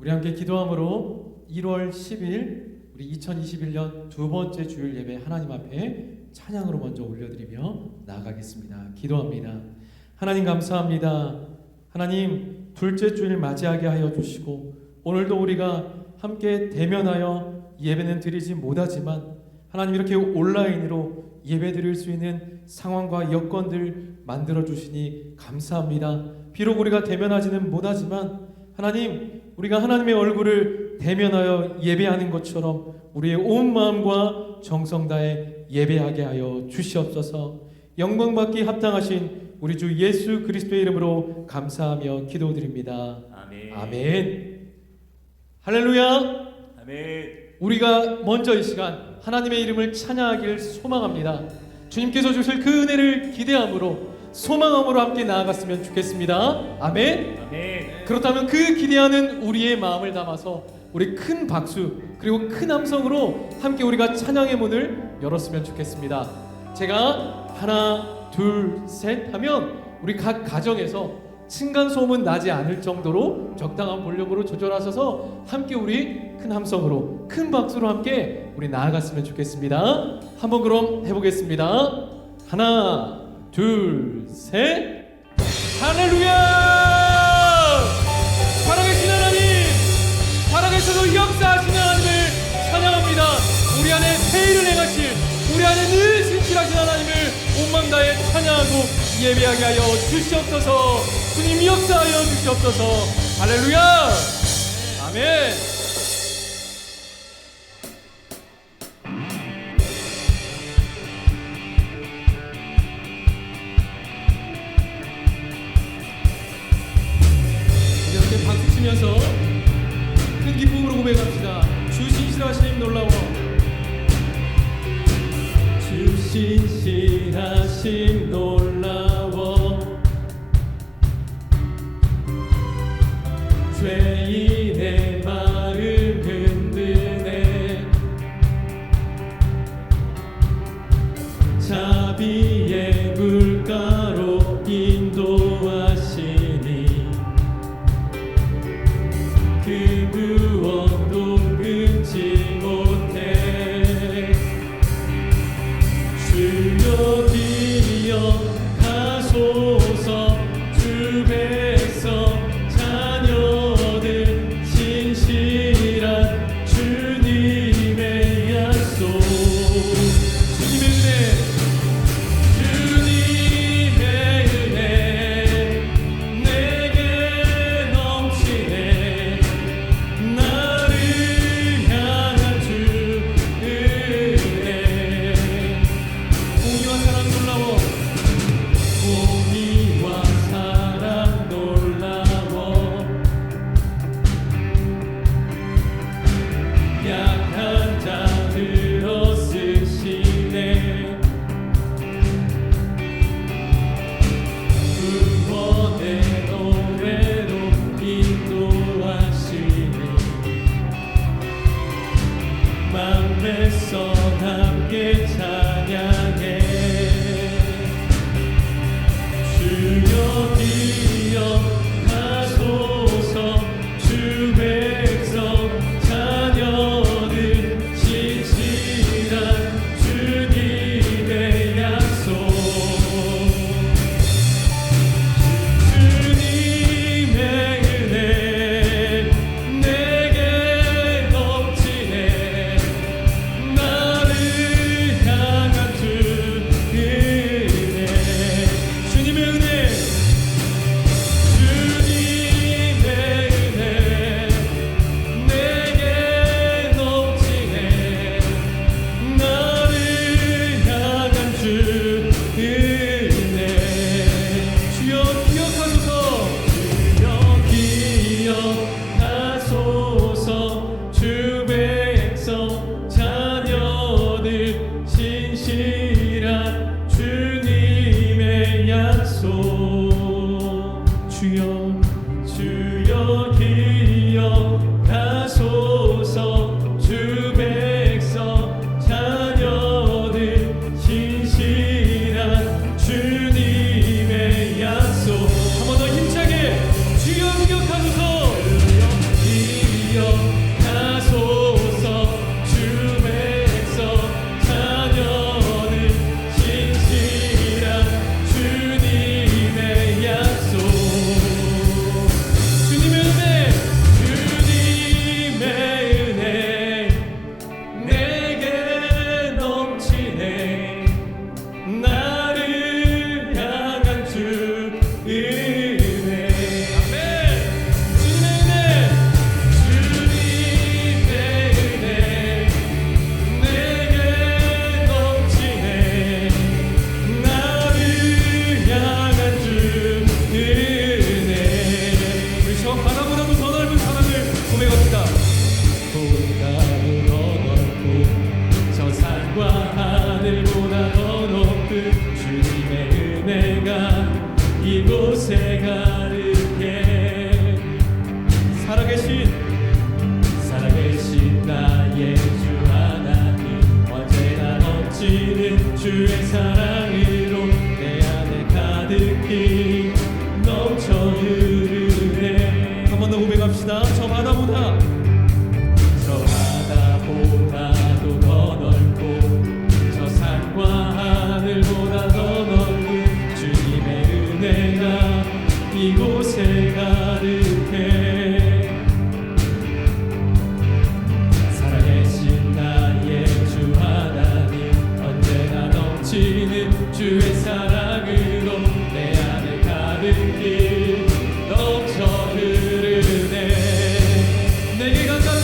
우리 함께 기도함으로 1월 10일 우리 2021년 두 번째 주일 예배 하나님 앞에 찬양으로 먼저 올려드리며 나아가겠습니다. 기도합니다. 하나님 감사합니다. 하나님 둘째 주일 맞이하게 하여 주시고 오늘도 우리가 함께 대면하여 예배는 드리지 못하지만 하나님 이렇게 온라인으로 예배 드릴 수 있는 상황과 여건들 만들어 주시니 감사합니다. 비록 우리가 대면하지는 못하지만 하나님 우리가 하나님의 얼굴을 대면하여 예배하는 것처럼 우리의 온 마음과 정성 다해 예배하게 하여 주시옵소서. 영광받기 합당하신 우리 주 예수 그리스도의 이름으로 감사하며 기도드립니다. 아멘. 아멘. 할렐루야. 아멘. 우리가 먼저 이 시간 하나님의 이름을 찬양하길 소망합니다. 주님께서 주실 그 은혜를 기대함으로 소망함으로 함께 나아갔으면 좋겠습니다. 아멘. 아멘. 그렇다면 그 기대하는 우리의 마음을 담아서 우리 큰 박수 그리고 큰 함성으로 함께 우리가 찬양의 문을 열었으면 좋겠습니다. 제가 하나 둘 셋 하면 우리 각 가정에서 층간소음은 나지 않을 정도로 적당한 볼륨으로 조절하셔서 함께 우리 큰 함성으로 큰 박수로 함께 우리 나아갔으면 좋겠습니다. 한번 그럼 해보겠습니다. 하나 둘 셋. 할렐루야. 살아계신 하나님, 살아계셔서 역사하시는 하나님을 찬양합니다. 우리 안에 세일을 행하실, 우리 안에 늘 신실하신 하나님을 온 마음 다해 찬양하고 예배하게 하여 주시옵소서. 주님 역사하여 주시옵소서. 할렐루야. 아멘. 이렇게 박수 치면서 큰 기쁨으로 고백합시다. 주 신실하심 놀라워. 주 신실하심 놀라워. 죄인의 마음 흔드네. 자비의 물가로 인도하시니 그 무엇도 금치 못해. 주여 기억하소서. 주 백성 자녀들 신실한 주님의 약속. 주님의 은혜 내게 넘치네. 나를 살아계신 나의 주 하나님, 언제나 넘치는 주의 사랑으로 내 안에 가득히 넘쳐 흐르네. 한 번 더 고백합시다. 저 바다보다 더 넓고 저 산과 하늘보다 더 넓은 주님의 은혜가 이곳에 가득해. 살아계신 나의 주 하나님, 언제나 넘치는 주의 사랑으로 내 안에 가득히 넘쳐 흐르네. 내게 가까운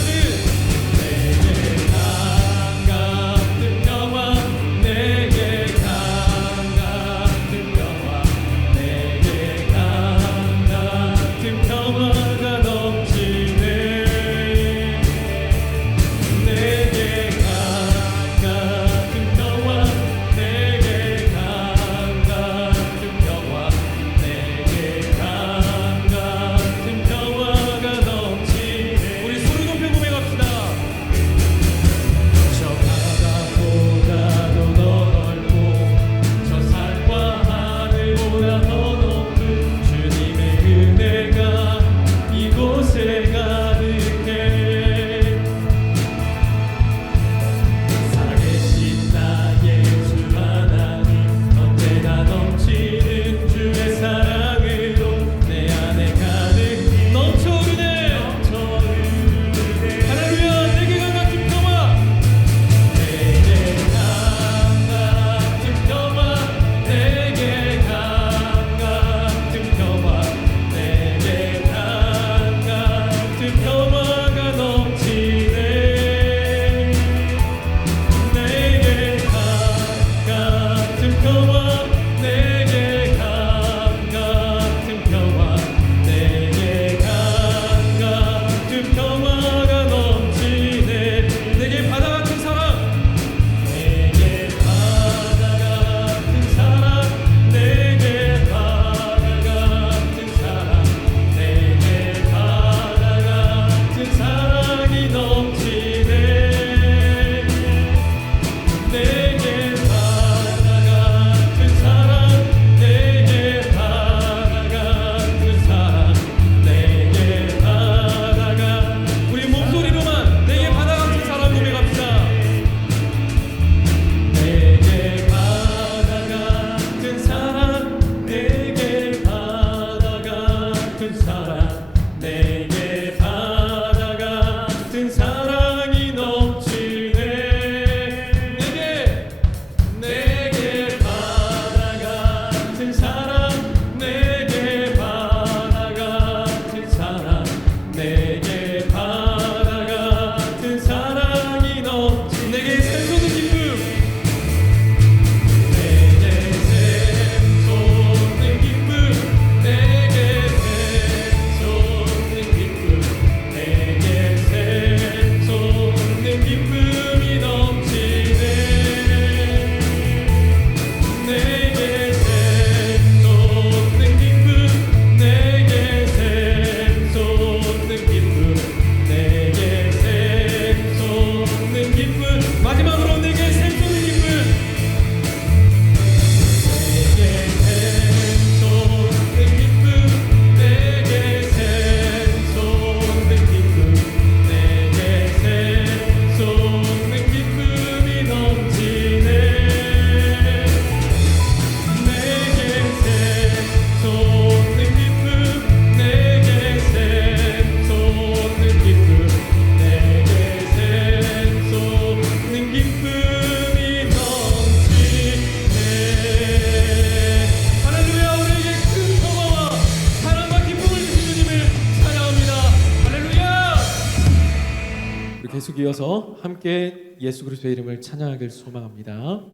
계속 이어서 함께 예수 그리스도의 이름을 찬양하길 소망합니다.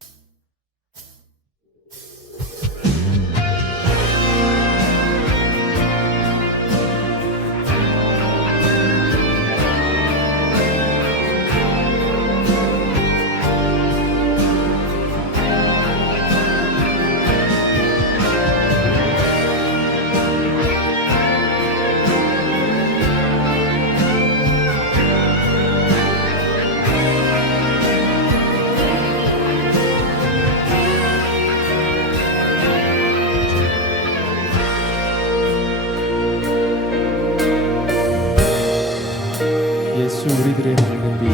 예수 우리들의 밝은 빛,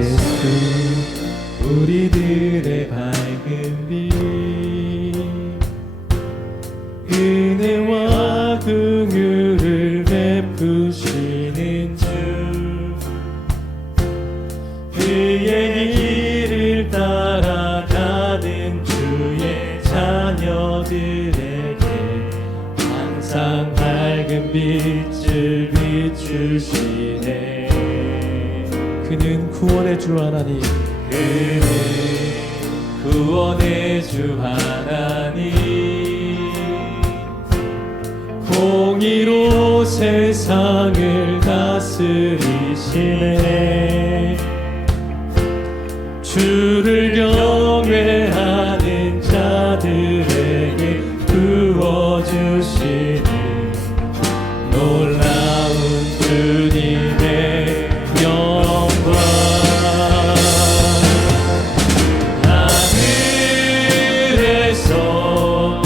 예수 우리들의 밝은 빛, 은혜와 긍휼을 베푸시는 주, 그의 길을 따라가는 주의 자녀들에게 항상 밝은 빛을 비추시네. 그는 구원의 주 하나님, 그는 구원의 주 하나님, 공의로 세상을 다스리시네. 주를 경외하는 자들에게 부어주시는 놀라운 주님의 영광. 하늘에서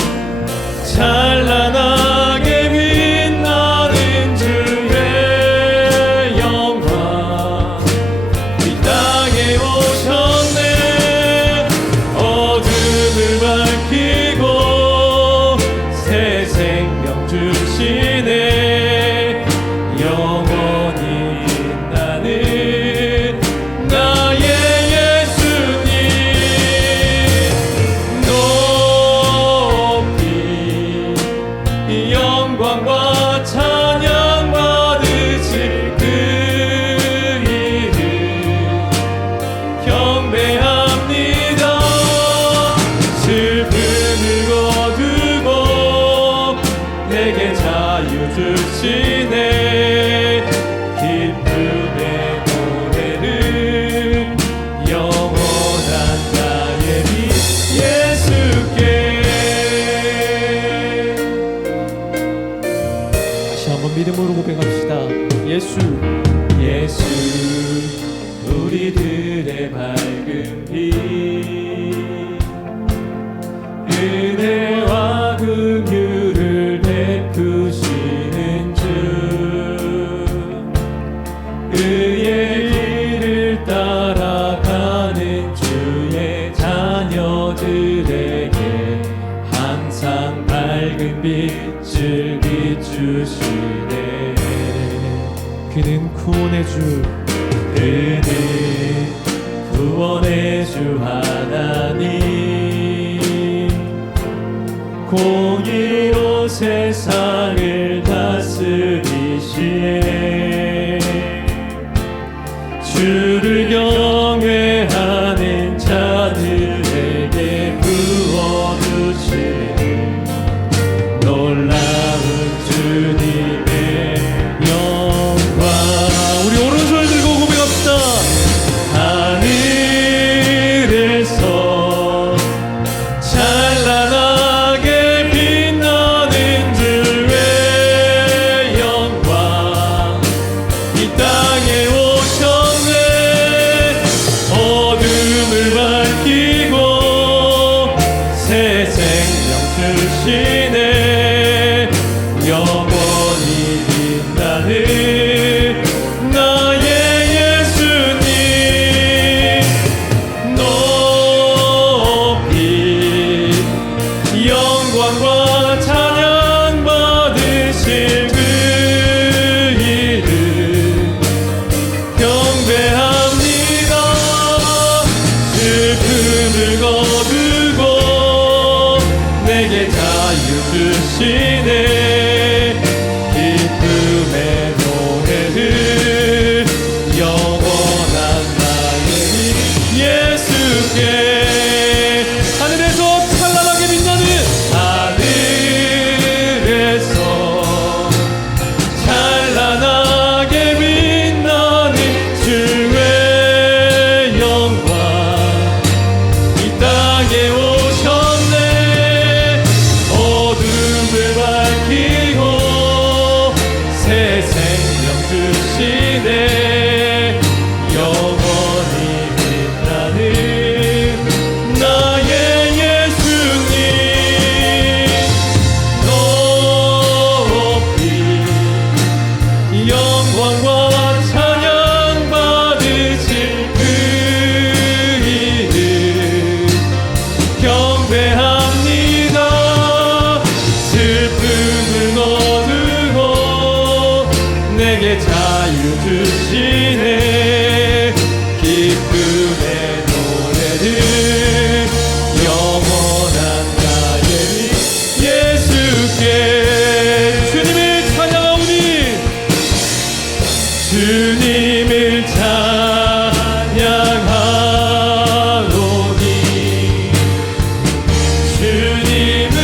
찬란하게 빛나는 주의 영광, 이 땅에 오셨네. 어둠을 밝히고 새 생명 주시네. 영원히 빛나는 나의 예수님, 높이 영광과 찬양 받으실 그 이름 경배합니다. 슬픔을 거두고 내게 자유 주시네. 기쁨의 노래를 영원한 나의 빛 예수께. 다시 한번 믿음으로 고백합시다. 예수, 예수 우리들의 밝은 빛, 은혜와 긍휼을 베푸시는 주, 그의 길을 따라가는 주의 자녀들에게 항상 밝은 빛을 비추시네. 그는 구원의 주, 그는 구원의 주 하나님, 공의로 세상을 다스리시네. 주를 경외하는 자들에게 부어주시는 놀라운 주님의 영광. 우리 오른손을 들고 고백합시다. 하늘에서 찬란하게 빛나는 주의 영광, 이 땅에 오셨네. 어둠을 밝히고 새 생명 주시네. 영원히 빛나는 나의 예수님, 높이 영광과 찬양 받으실 그 이름 경배합니다. 슬픔을 거두고 내게 자유 주시네. 기쁨의 노래를 영원한 나의 빛 예수께. 하늘에서 찬란하게 빛나는, 하늘에서 찬란하게 빛나는 주의 영광, 이 땅에 오셨네. 어둠을 밝히고 새 생명 주시네. 영원히 빛나는 나의 예수님, 높이 영광과 찬양 자유 주시네. 기쁨의 노래를 영원한 나의 예수께 주님을 찬양하오니 주님을 찬양하오니 주님을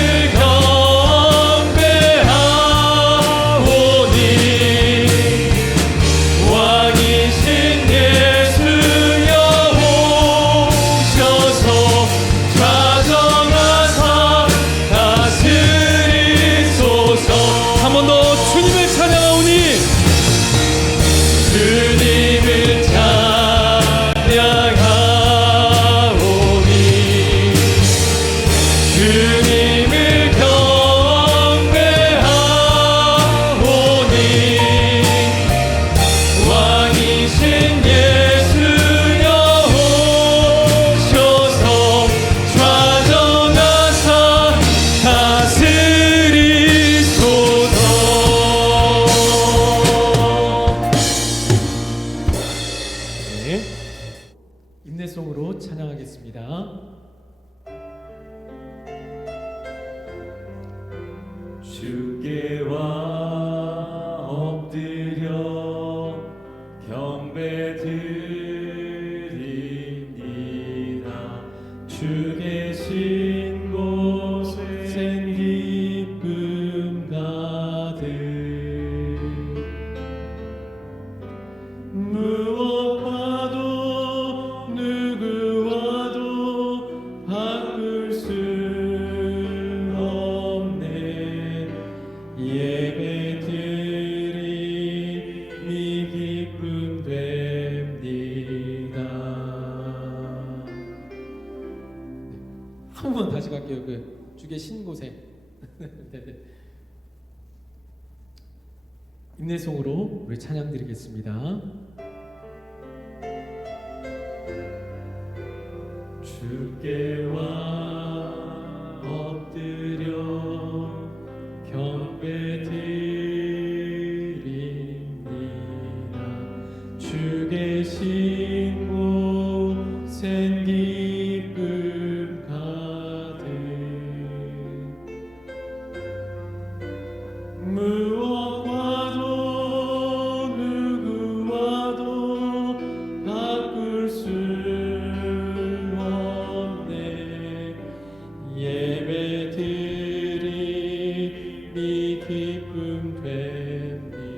경배하오니 왕이신 예수여 오셔서 좌정하사 다스리소서. 한 번 더 주님을 찬양하오니 주님을 찬양하오니 주님을 경배하오니 왕이신 예수여 오셔서 좌정하사 다스리소서. 네, 인내송으로 찬양하겠습니다. 주께와 엎드려 경배드립니다. 주 계신 곳엔 기쁨 가득 무엇과도 누구와도 바꿀 수 없네. 예배드림이 기쁨 됩니다. 한 번 다시 갈게요. 그 주께 신 곳에 인내송으로 우리 찬양 드리겠습니다. 주께와 엎드려 경배드립니다. 주 계신 곳엔 기쁨 가득 무엇과도 누구와도 바꿀 수 없네. 예배드림이 기쁨 됩니다.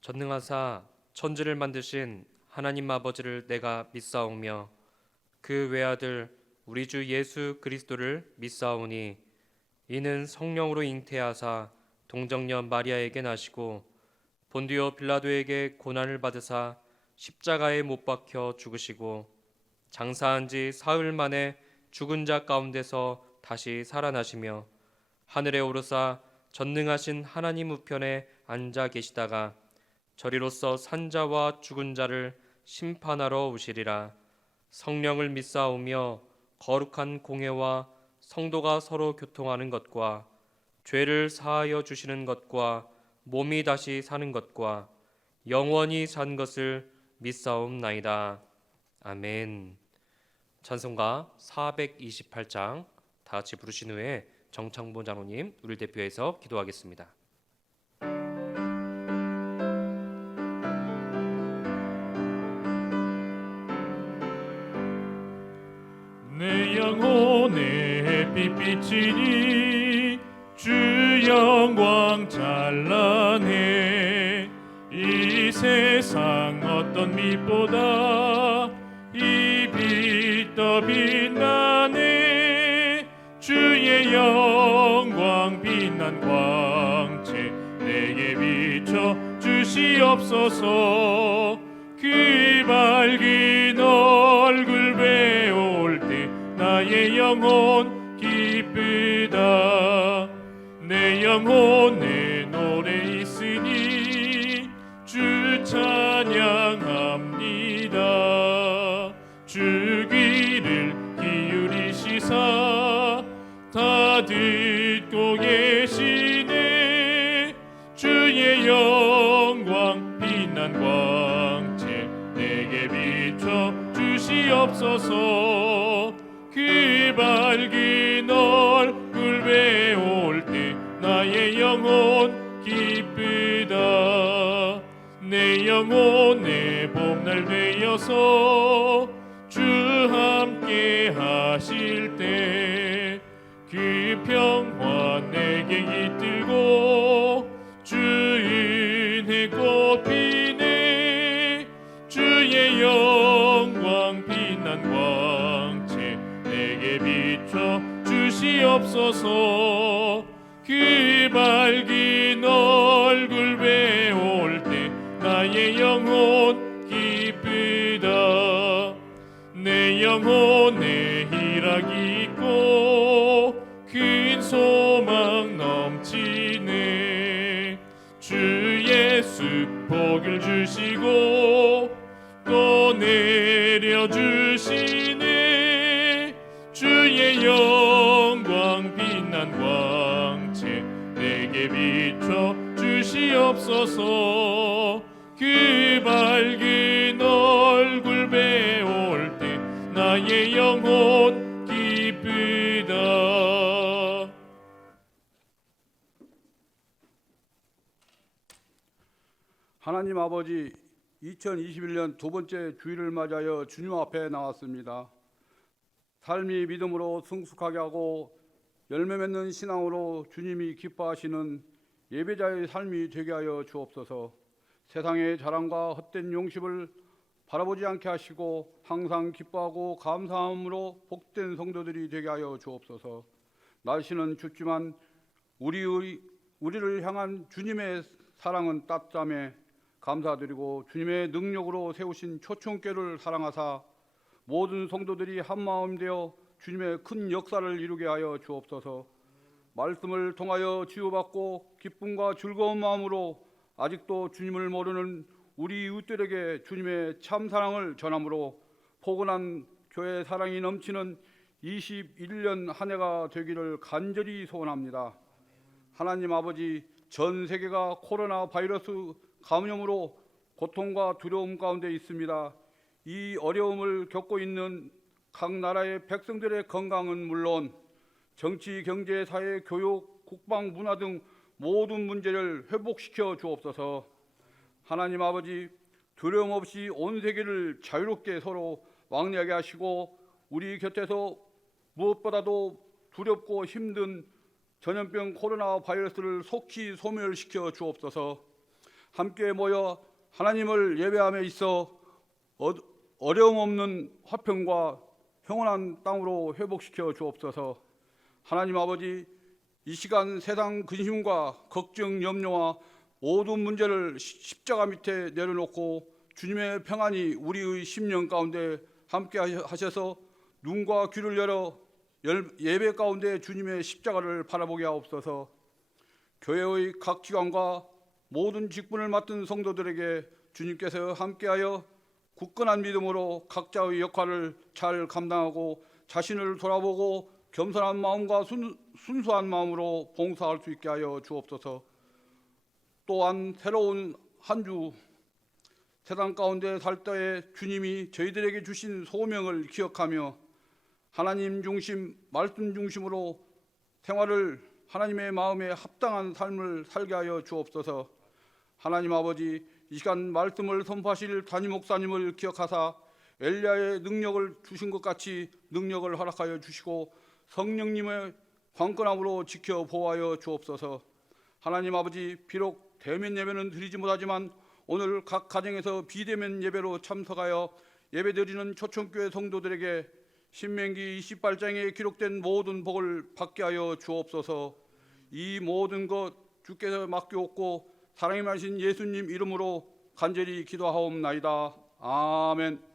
전능하사 천지를 만드신 하나님 아버지를 내가 믿사오며 그 외아들 우리 주 예수 그리스도를 믿사오니 이는 성령으로 잉태하사 동정녀 마리아에게 나시고 본디오 빌라도에게 고난을 받으사 십자가에 못 박혀 죽으시고 장사한 지 사흘 만에 죽은 자 가운데서 다시 살아나시며 하늘에 오르사 전능하신 하나님 우편에 앉아 계시다가 저리로서 산 자와 죽은 자를 심판하러 오시리라. 성령을 믿사오며 거룩한 공회와 성도가 서로 교통하는 것과 죄를 사하여 주시는 것과 몸이 다시 사는 것과 영원히 산 것을 믿사옵나이다. 아멘. 찬송가 428장 다 같이 부르신 후에 정창본 장로님 우리를 대표해서 기도하겠습니다. 내 영혼의 햇빛 비치니 주 영광 찬란해. 이 세상 어떤 빛보다 이 빛 더 빛나네. 주의 영광 빛난 광채 내게 비춰 주시옵소서. 그 밝은 얼굴 배울 때 나의 영혼 기쁘다. 내 영혼에 노래 있으니 주 찬양합니다. 주 귀를 기울이시사 다 듣 짓고 계시네. 주의 영광 빛난 광채 내게 비춰 주시옵소서. 그 밝은 얼굴 배울 때 나의 영혼 기쁘다. 내 영혼의 봄날 되어서 주 함께 하실 때 그 평화 내게 깃들고 주 은혜 꽃 피네. 주의 영광 빛난 광채 내게 비춰 주시옵소서. 그 밝은 얼굴 배울 때 나의 영혼 기쁘다. 내 영혼에 희락이 있고 큰 소망 넘치네. 주 예수 복을 주시고 또 내려주시네. 주의 영광 빛난 광채 내게 비춰 주시옵소서. 그 밝은 얼굴 배울 때 나의 영혼 기쁘다. 하나님 아버지, 2021년 두 번째 주일을 맞아여 주님 앞에 나왔습니다. 삶이 믿음으로 성숙하게 하고 열매 맺는 신앙으로 주님이 기뻐하시는 예배자의 삶이 되게 하여 주옵소서. 세상의 자랑과 헛된 용심을 바라보지 않게 하시고 항상 기뻐하고 감사함으로 복된 성도들이 되게 하여 주옵소서. 날씨는 춥지만 우리를 향한 주님의 사랑은 따뜻함에 감사드리고 주님의 능력으로 세우신 초청교를 사랑하사 모든 성도들이 한마음 되어 주님의 큰 역사를 이루게 하여 주옵소서. 말씀을 통하여 치유받고 기쁨과 즐거운 마음으로 아직도 주님을 모르는 우리 이웃들에게 주님의 참 사랑을 전함으로 포근한 교회 사랑이 넘치는 21년 한 해가 되기를 간절히 소원합니다. 하나님 아버지, 전 세계가 코로나 바이러스 감염으로 고통과 두려움 가운데 있습니다. 이 어려움을 겪고 있는 각 나라의 백성들의 건강은 물론 정치, 경제, 사회, 교육, 국방, 문화 등 모든 문제를 회복시켜 주옵소서. 하나님 아버지, 두려움 없이 온 세계를 자유롭게 서로 왕래하게 하시고 우리 곁에서 무엇보다도 두렵고 힘든 전염병 코로나 바이러스를 속히 소멸시켜 주옵소서. 함께 모여 하나님을 예배함에 있어 어려움 없는 화평과 평온한 땅으로 회복시켜 주옵소서. 하나님 아버지, 이 시간 세상 근심과 걱정, 염려와 모든 문제를 십자가 밑에 내려놓고 주님의 평안이 우리의 심령 가운데 함께 하셔서 눈과 귀를 열어 예배 가운데 주님의 십자가를 바라보게 하옵소서. 교회의 각 기관과 모든 직분을 맡은 성도들에게 주님께서 함께하여 굳건한 믿음으로 각자의 역할을 잘 감당하고 자신을 돌아보고 겸손한 마음과 순수한 마음으로 봉사할 수 있게 하여 주옵소서. 또한 새로운 한 주 세상 가운데 살 때에 주님이 저희들에게 주신 소명을 기억하며 하나님 중심, 말씀 중심으로 생활을 하나님의 마음에 합당한 삶을 살게 하여 주옵소서. 하나님 아버지, 이 시간 말씀을 선포하실 담임 목사님을 기억하사 엘리야의 능력을 주신 것 같이 능력을 허락하여 주시고 성령님의 강건함으로 지켜 보호하여 주옵소서. 하나님 아버지, 비록 대면 예배는 드리지 못하지만 오늘 각 가정에서 비대면 예배로 참석하여 예배드리는 초청교회 성도들에게 신명기 28장에 기록된 모든 복을 받게 하여 주옵소서. 이 모든 것 주께서 맡겨옵고 사랑이 많으신 예수님 이름으로 간절히 기도하옵나이다. 아멘.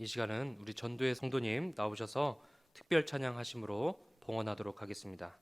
이 시간은 우리 전도의 성도님 나오셔서 특별 찬양하심으로 봉헌하도록 하겠습니다.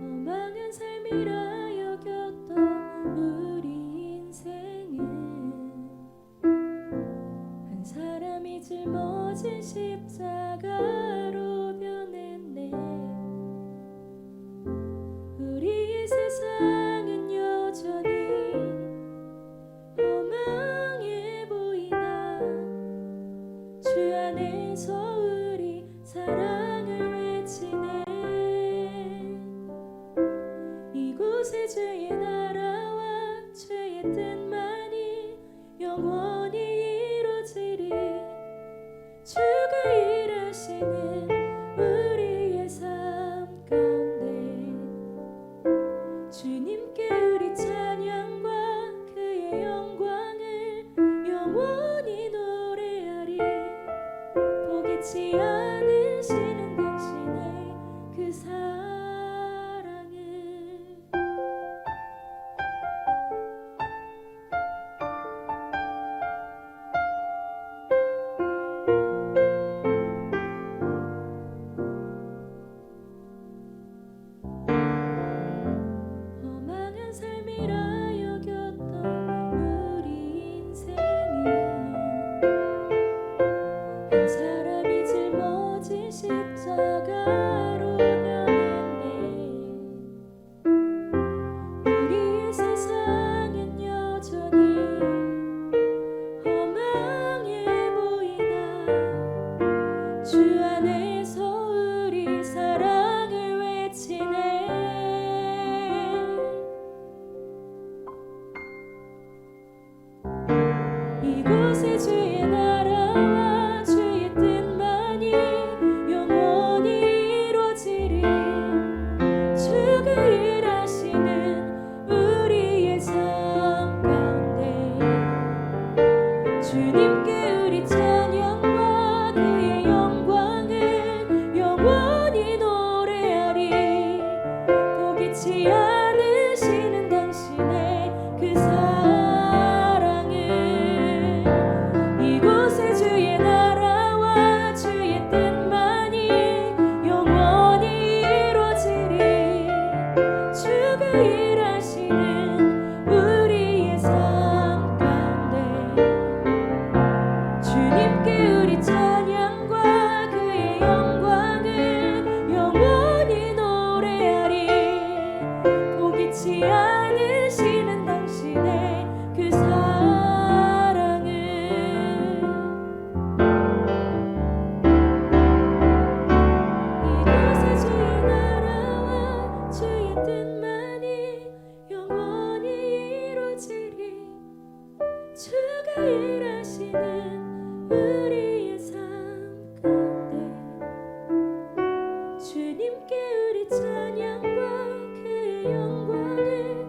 허망한 삶이라 여겼던 우리 인생은 한 사람이 짊어진 십자가로 변했네. 우리의 세상은 여전히 허망해 보이나 주 안에서 우리 사랑을 외치네. 이곳에 주의 나라와 주의 뜻만이 영원히 이루어지리. 주가 일하시는 우리의 삶 가운데 주님께 우리 찬양과 그의 영광을 영원히 노래하리. 포기치 않으시는 당신의 그 사랑을. 허망한 삶이라 여겼던 우리 인생은 한 사람이 짊어진 십자가로 변했네. 우리의 세상은 여전히 허망해 보이나 주 안에서 우리 사랑을 외치네. 이곳에 주의 나라와 주의 뜻만이 영원히 이루어지리. 주가 일하시는 우리의 삶 가운데 주님께 우리 찬양과 그의 영광을 영원히 노래하리. 포기치 않으시는 당신의 그 사랑을. 이곳에 주의 나라와 주의 뜻만이 영원히 이루어지리. 주가 일하시는 우리의 삶 가운데 주님께 우리 찬양과 그의 영광을 영원히 노래하리. 포기치 않으시는 당신의 그 사랑을. 이곳에 주의 나라와 주의 뜻만이 영원히 이루어지리. 주가 일하시는 우리의 삶 가운데 주님께 우리 찬양과 그의 영광을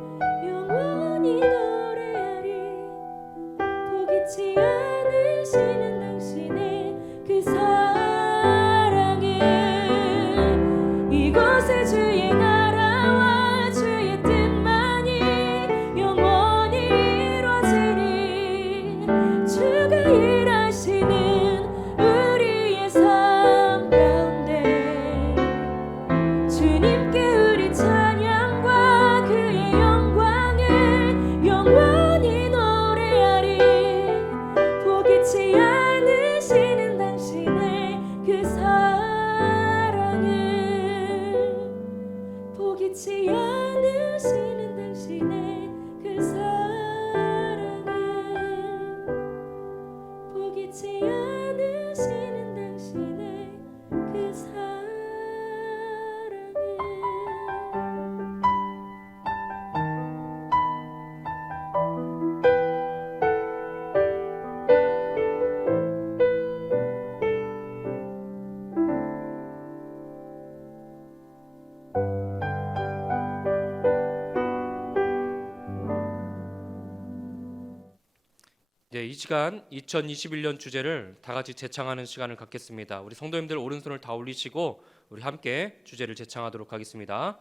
시간 2021년 주제를 다 같이 제창하는 시간을 갖겠습니다. 우리 성도님들 오른손을 다 올리시고 우리 함께 주제를 제창하도록 하겠습니다.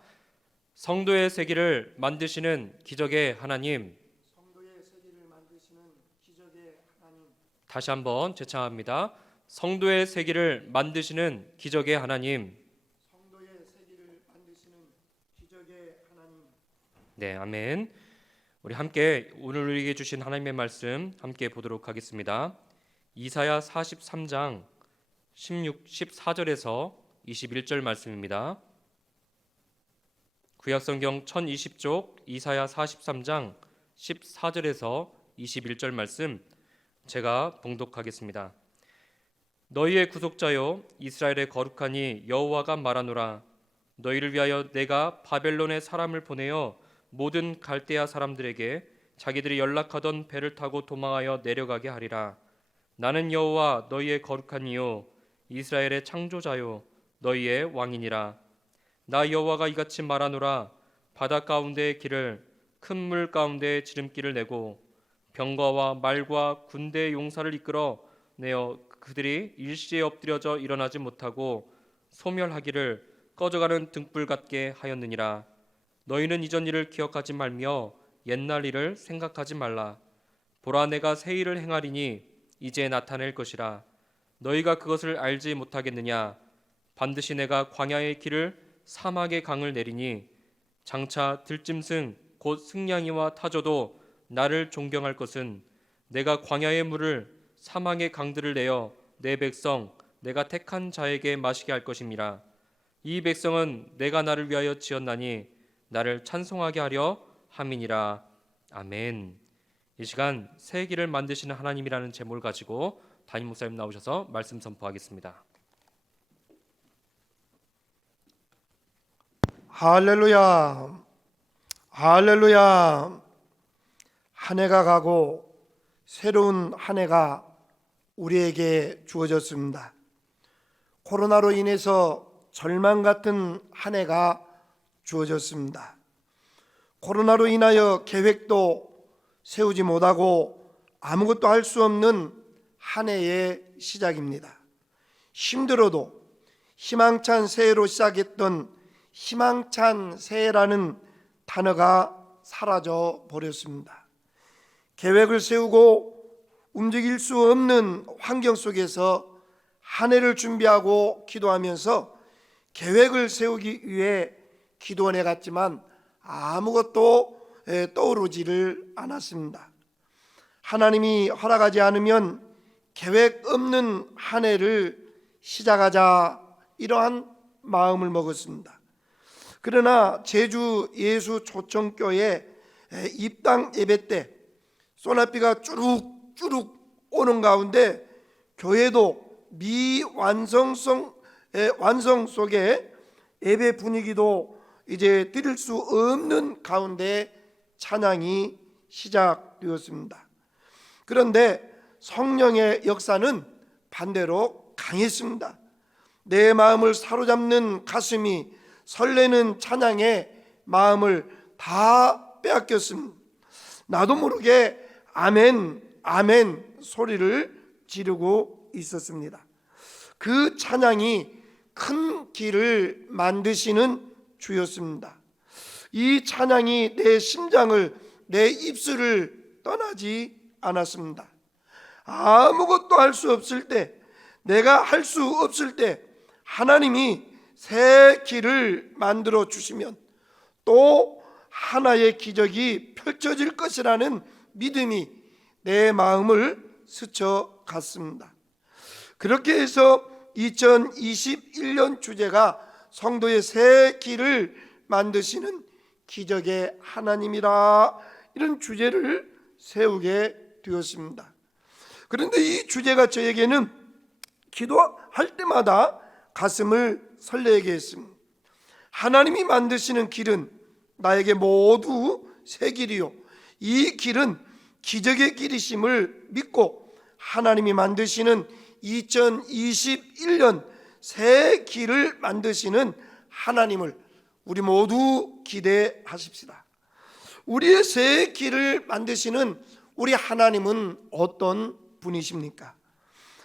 성도의 세계를 만드시는 기적의 하나님. 다시 한번 제창합니다. 성도의 세계를 만드시는 기적의 하나님. 네, 아멘. 우리 함께 오늘 우리에게 주신 하나님의 말씀 함께 보도록 하겠습니다. 이사야 43장 14절에서 21절 말씀입니다. 구약성경 1020쪽 이사야 43장 14절에서 21절 말씀 제가 봉독하겠습니다. 너희의 구속자여 이스라엘의 거룩하니 여호와가 말하노라. 너희를 위하여 내가 바벨론의 사람을 보내어 모든 갈대아 사람들에게 자기들이 연락하던 배를 타고 도망하여 내려가게 하리라. 나는 여호와 너희의 거룩한 이요 이스라엘의 창조자요 너희의 왕이니라. 나 여호와가 이같이 말하노라. 바다 가운데의 길을 큰 물 가운데의 지름길을 내고 병거와 말과 군대의 용사를 이끌어 내어 그들이 일시에 엎드려져 일어나지 못하고 소멸하기를 꺼져가는 등불 같게 하였느니라. 너희는 이전 일을 기억하지 말며 옛날 일을 생각하지 말라. 보라 내가 새 일을 행하리니 이제 나타낼 것이라. 너희가 그것을 알지 못하겠느냐. 반드시 내가 광야의 길을 사막의 강을 내리니 장차 들짐승 곧 승냥이와 타조도 나를 존경할 것은 내가 광야의 물을 사막의 강들을 내어 내 백성 내가 택한 자에게 마시게 할 것임이라. 이 백성은 내가 나를 위하여 지었나니 나를 찬송하게 하려 함이니라. 아멘. 이 시간 새 길을 만드시는 하나님이라는 제목을 가지고 담임 목사님 나오셔서 말씀 선포하겠습니다. 할렐루야, 할렐루야. 한 해가 가고 새로운 한 해가 우리에게 주어졌습니다. 코로나로 인해서 절망 같은 한 해가 주어졌습니다. 코로나로 인하여 계획도 세우지 못하고 아무것도 할 수 없는 한 해의 시작입니다. 힘들어도 희망찬 새해로 시작했던 희망찬 새해라는 단어가 사라져 버렸습니다. 계획을 세우고 움직일 수 없는 환경 속에서 한 해를 준비하고 기도하면서 계획을 세우기 위해 기도원에 갔지만 아무것도 떠오르지를 않았습니다. 하나님이 허락하지 않으면 계획 없는 한 해를 시작하자 이러한 마음을 먹었습니다. 그러나 제주 예수초청교회 입당 예배 때 소나비가 쭈룩쭈룩 오는 가운데 교회도 완성 속에 예배 분위기도 이제 드릴 수 없는 가운데 찬양이 시작되었습니다. 그런데 성령의 역사는 반대로 강했습니다. 내 마음을 사로잡는 가슴이 설레는 찬양에 마음을 다 빼앗겼습니다. 나도 모르게 아멘 아멘 소리를 지르고 있었습니다. 그 찬양이 큰 길을 만드시는 주였습니다. 이 찬양이 내 심장을, 내 입술을 떠나지 않았습니다. 아무것도 할 수 없을 때, 내가 할 수 없을 때 하나님이 새 길을 만들어 주시면 또 하나의 기적이 펼쳐질 것이라는 믿음이 내 마음을 스쳐갔습니다. 그렇게 해서 2021년 주제가 성도의 새 길을 만드시는 기적의 하나님이라, 이런 주제를 세우게 되었습니다. 그런데 이 주제가 저에게는 기도할 때마다 가슴을 설레게 했습니다. 하나님이 만드시는 길은 나에게 모두 새 길이요, 이 길은 기적의 길이심을 믿고 하나님이 만드시는 2021년 새 길을 만드시는 하나님을 우리 모두 기대하십시다. 우리의 새 길을 만드시는 우리 하나님은 어떤 분이십니까?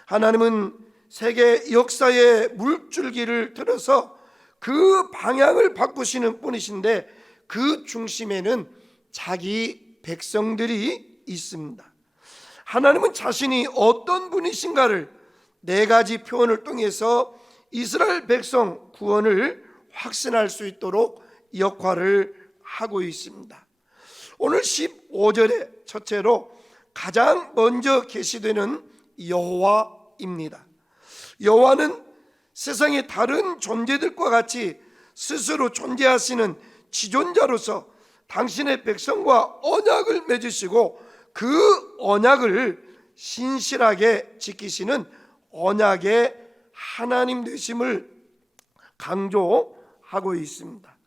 하나님은 세계 역사의 물줄기를 틀어서 그 방향을 바꾸시는 분이신데 그 중심에는 자기 백성들이 있습니다. 하나님은 자신이 어떤 분이신가를 네 가지 표현을 통해서 이스라엘 백성 구원을 확신할 수 있도록 역할을 하고 있습니다. 오늘 15절에 첫째로 가장 먼저 계시되는 여호와입니다. 여호와는 세상의 다른 존재들과 같이 스스로 존재하시는 지존자로서 당신의 백성과 언약을 맺으시고 그 언약을 신실하게 지키시는 언약의 하나님 되심을 강조하고 있습니다.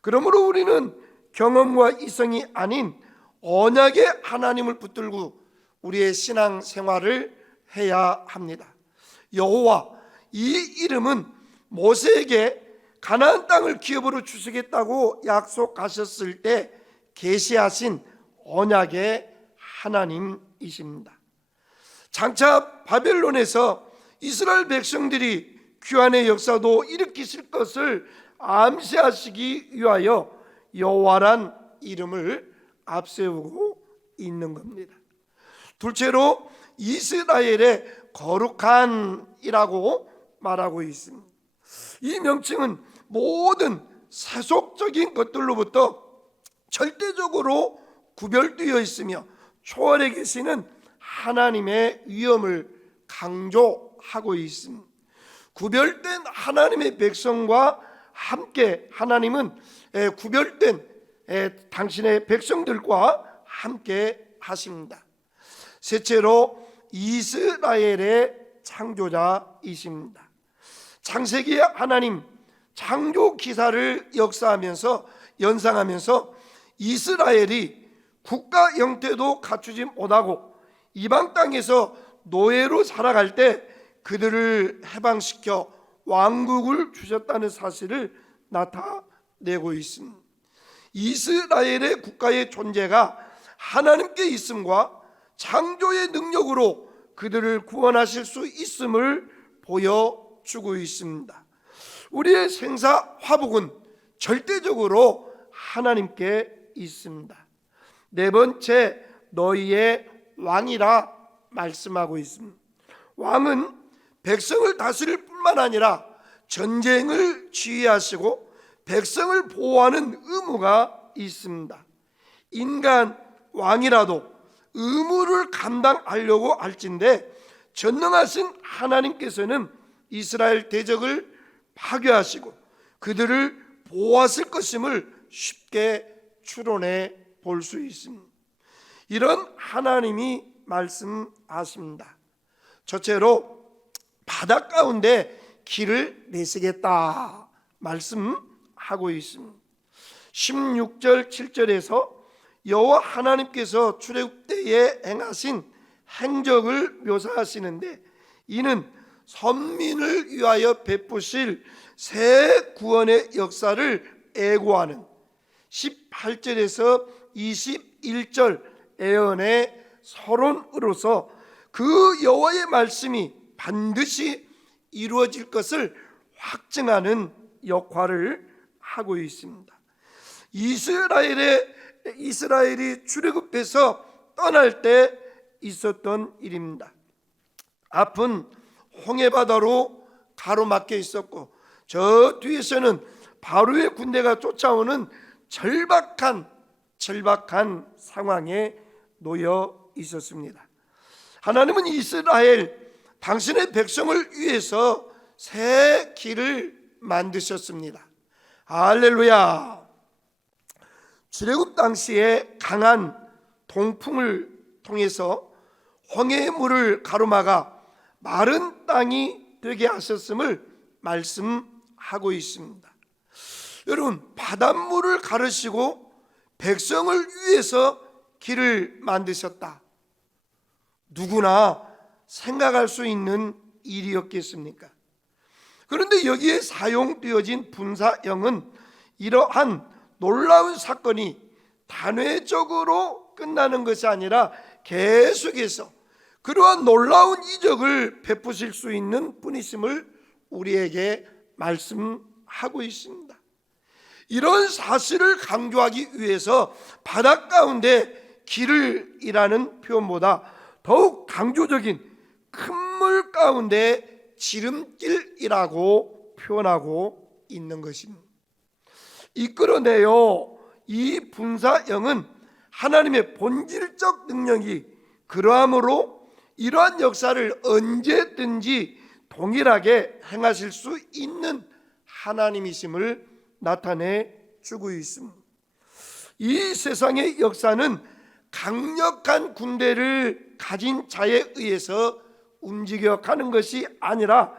그러므로 우리는 경험과 이성이 아닌 언약의 하나님을 붙들고 우리의 신앙 생활을 해야 합니다. 여호와, 이 이름은 모세에게 가나안 땅을 기업으로 주시겠다고 약속하셨을 때 계시하신 언약의 하나님이십니다. 장차 바벨론에서 이스라엘 백성들이 귀환의 역사도 일으키실 것을 암시하시기 위하여 여호와란 이름을 앞세우고 있는 겁니다. 둘째로 이스라엘의 거룩한이라고 말하고 있습니다. 이 명칭은 모든 세속적인 것들로부터 절대적으로 구별되어 있으며 초월해 계시는 하나님의 위엄을 강조하고 있습니다. 구별된 하나님의 백성과 함께 하나님은 구별된 당신의 백성들과 함께 하십니다. 셋째로 이스라엘의 창조자이십니다. 창세기의 하나님 창조 기사를 연상하면서 이스라엘이 국가 형태도 갖추지 못하고 이방 땅에서 노예로 살아갈 때 그들을 해방시켜 왕국을 주셨다는 사실을 나타내고 있습니다. 이스라엘의 국가의 존재가 하나님께 있음과 창조의 능력으로 그들을 구원하실 수 있음을 보여주고 있습니다. 우리의 생사 화복은 절대적으로 하나님께 있습니다. 네 번째, 너희의 왕이라 말씀하고 있습니다. 왕은 백성을 다스릴 뿐만 아니라 전쟁을 지휘하시고 백성을 보호하는 의무가 있습니다. 인간 왕이라도 의무를 감당하려고 할진대 전능하신 하나님께서는 이스라엘 대적을 파괴하시고 그들을 보호하실 것임을 쉽게 추론해 볼 수 있습니다. 이런 하나님이 말씀하십니다. 첫째로 바다 가운데 길을 내시겠다 말씀하고 있습니다. 16절 7절에서 여호와 하나님께서 출애굽 때에 행하신 행적을 묘사하시는데 이는 선민을 위하여 베푸실 새 구원의 역사를 애고하는 18절에서 21절 예언의 서론으로서 그 여호와의 말씀이 반드시 이루어질 것을 확증하는 역할을 하고 있습니다. 이스라엘이 출애굽해서 떠날 때 있었던 일입니다. 앞은 홍해바다로 가로막혀 있었고 저 뒤에서는 바로의 군대가 쫓아오는 절박한 상황에 놓여 있었습니다. 하나님은 이스라엘 당신의 백성을 위해서 새 길을 만드셨습니다. 할렐루야. 출애굽 당시에 강한 동풍을 통해서 홍해의 물을 가로막아 마른 땅이 되게 하셨음을 말씀하고 있습니다. 여러분, 바닷물을 가르시고 백성을 위해서 길을 만드셨다. 누구나 생각할 수 있는 일이었겠습니까? 그런데 여기에 사용되어진 분사형은 이러한 놀라운 사건이 단회적으로 끝나는 것이 아니라 계속해서 그러한 놀라운 이적을 베푸실 수 있는 분이심을 우리에게 말씀하고 있습니다. 이런 사실을 강조하기 위해서 바다 가운데 길을이라는 표현보다 더욱 강조적인 큰 물 가운데 지름길이라고 표현하고 있는 것입니다. 이끌어내요 이 분사형은 하나님의 본질적 능력이 그러함으로 이러한 역사를 언제든지 동일하게 행하실 수 있는 하나님이심을 나타내 주고 있습니다. 이 세상의 역사는 강력한 군대를 가진 자에 의해서 움직여가는 것이 아니라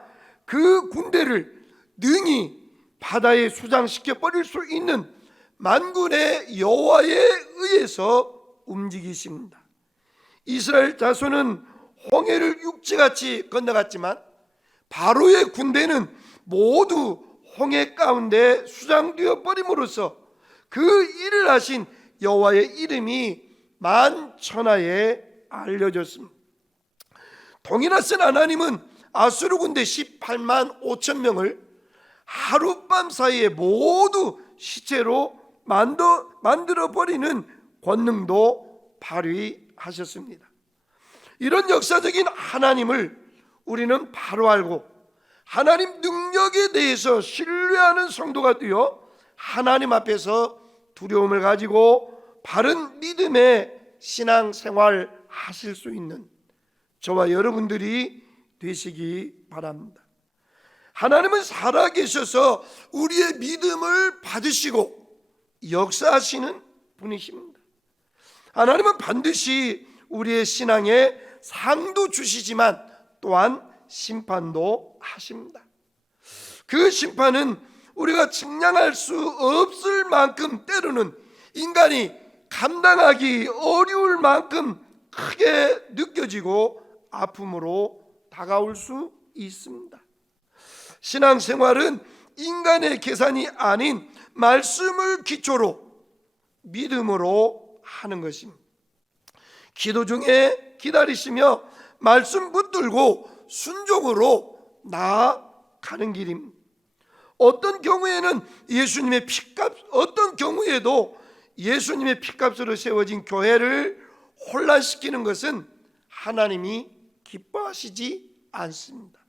그 군대를 능히 바다에 수장시켜 버릴 수 있는 만군의 여호와에 의해서 움직이십니다. 이스라엘 자손은 홍해를 육지같이 건너갔지만 바로의 군대는 모두 홍해 가운데 수장되어 버림으로써 그 일을 하신 여호와의 이름이 만천하에 알려졌습니다. 동일하신 하나님은 아수르 군대 18만 5천 명을 하룻밤 사이에 모두 시체로 만들어 버리는 권능도 발휘하셨습니다. 이런 역사적인 하나님을 우리는 바로 알고 하나님 능력에 대해서 신뢰하는 성도가 되어 하나님 앞에서 두려움을 가지고 바른 믿음의 신앙생활 하실 수 있는 저와 여러분들이 되시기 바랍니다. 하나님은 살아계셔서 우리의 믿음을 받으시고 역사하시는 분이십니다. 하나님은 반드시 우리의 신앙에 상도 주시지만 또한 심판도 하십니다. 그 심판은 우리가 측량할 수 없을 만큼 때로는 인간이 감당하기 어려울 만큼 크게 느껴지고 아픔으로 다가올 수 있습니다. 신앙생활은 인간의 계산이 아닌 말씀을 기초로 믿음으로 하는 것입니다. 기도 중에 기다리시며 말씀 붙들고 순종으로 나아가는 길입니다. 어떤 경우에는 예수님의 피값, 어떤 경우에도 예수님의 피값으로 세워진 교회를 혼란시키는 것은 하나님이 기뻐하시지 않습니다.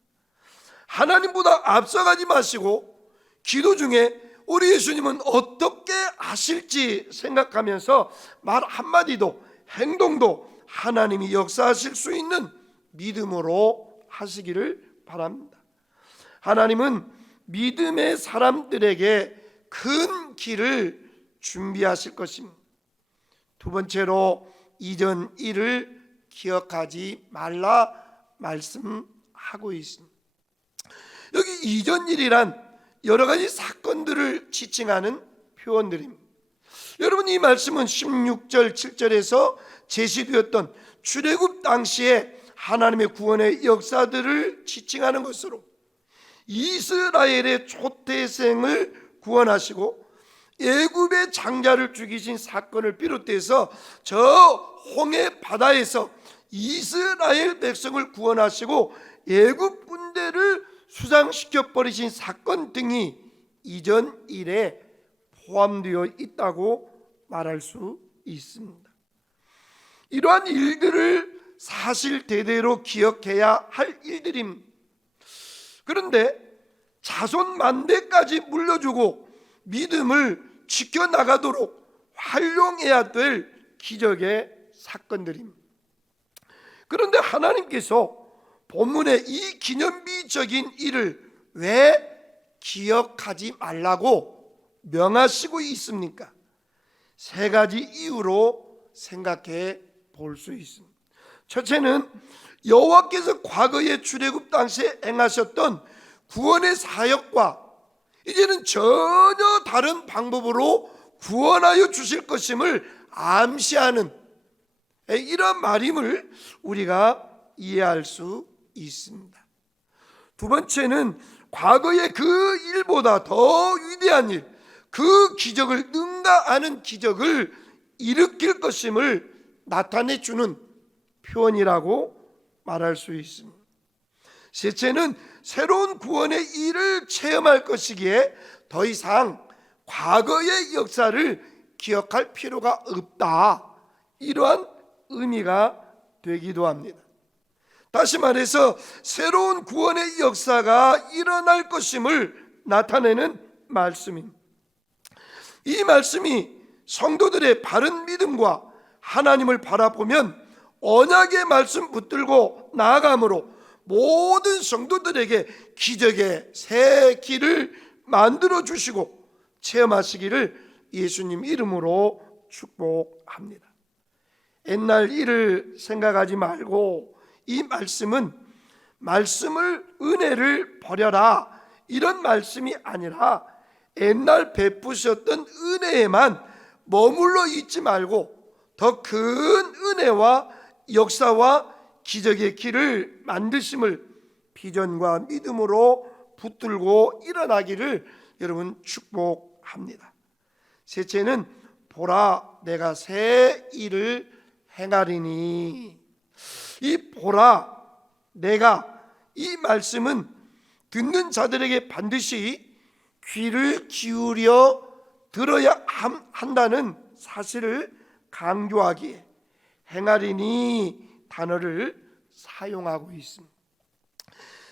하나님보다 앞서가지 마시고 기도 중에 우리 예수님은 어떻게 하실지 생각하면서 말 한마디도 행동도 하나님이 역사하실 수 있는 믿음으로 하시기를 바랍니다. 하나님은 믿음의 사람들에게 큰 길을 준비하실 것입니다. 두 번째로 이전 일을 기억하지 말라 말씀하고 있습니다. 여기 이전 일이란 여러 가지 사건들을 지칭하는 표현들입니다. 여러분, 이 말씀은 16절 7절에서 제시되었던 출애굽 당시에 하나님의 구원의 역사들을 지칭하는 것으로 이스라엘의 초태생을 구원하시고 애굽의 장자를 죽이신 사건을 비롯해서 저 홍해 바다에서 이스라엘 백성을 구원하시고 애굽 군대를 수장시켜 버리신 사건 등이 이전 일에 포함되어 있다고 말할 수 있습니다. 이러한 일들을 사실대대로 기억해야 할 일들입니다. 그런데 자손 만대까지 물려주고 믿음을 지켜나가도록 활용해야 될 기적의 사건들입니다. 그런데 하나님께서 본문의 이 기념비적인 일을 왜 기억하지 말라고 명하시고 있습니까? 세 가지 이유로 생각해 볼 수 있습니다. 첫째는 여호와께서 과거의 출애굽 당시에 행하셨던 구원의 사역과 이제는 전혀 다른 방법으로 구원하여 주실 것임을 암시하는 이런 말임을 우리가 이해할 수 있습니다. 두 번째는 과거의 그 일보다 더 위대한 일, 그 기적을 능가하는 기적을 일으킬 것임을 나타내 주는 표현이라고 말할 수 있습니다. 셋째는 새로운 구원의 일을 체험할 것이기에 더 이상 과거의 역사를 기억할 필요가 없다, 이러한 의미가 되기도 합니다. 다시 말해서 새로운 구원의 역사가 일어날 것임을 나타내는 말씀입니다. 이 말씀이 성도들의 바른 믿음과 하나님을 바라보면 언약의 말씀 붙들고 나아감으로 모든 성도들에게 기적의 새 길을 만들어 주시고 체험하시기를 예수님 이름으로 축복합니다. 옛날 일을 생각하지 말고 이 말씀은 말씀을 은혜를 버려라, 이런 말씀이 아니라 옛날 베푸셨던 은혜에만 머물러 있지 말고 더 큰 은혜와 역사와 기적의 길을 만드심을 비전과 믿음으로 붙들고 일어나기를 여러분 축복합니다. 셋째는 보라 내가 새 일을 행하리니. 이 보라 내가, 이 말씀은 듣는 자들에게 반드시 귀를 기울여 들어야 한다는 사실을 강조하기에 행하리니 단어를 사용하고 있습니다.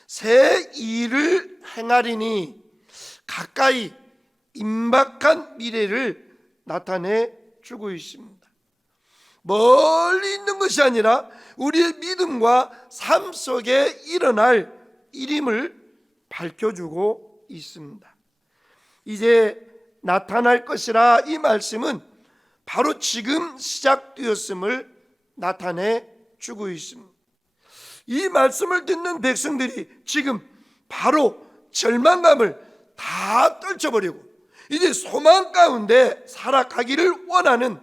새 일을 행하리니 가까이 임박한 미래를 나타내 주고 있습니다. 멀리 있는 것이 아니라 우리의 믿음과 삶 속에 일어날 일임을 밝혀주고 있습니다. 이제 나타날 것이라, 이 말씀은 바로 지금 시작되었음을 나타내 주고 있습니다. 이 말씀을 듣는 백성들이 지금 바로 절망감을 다 떨쳐버리고 이제 소망 가운데 살아가기를 원하는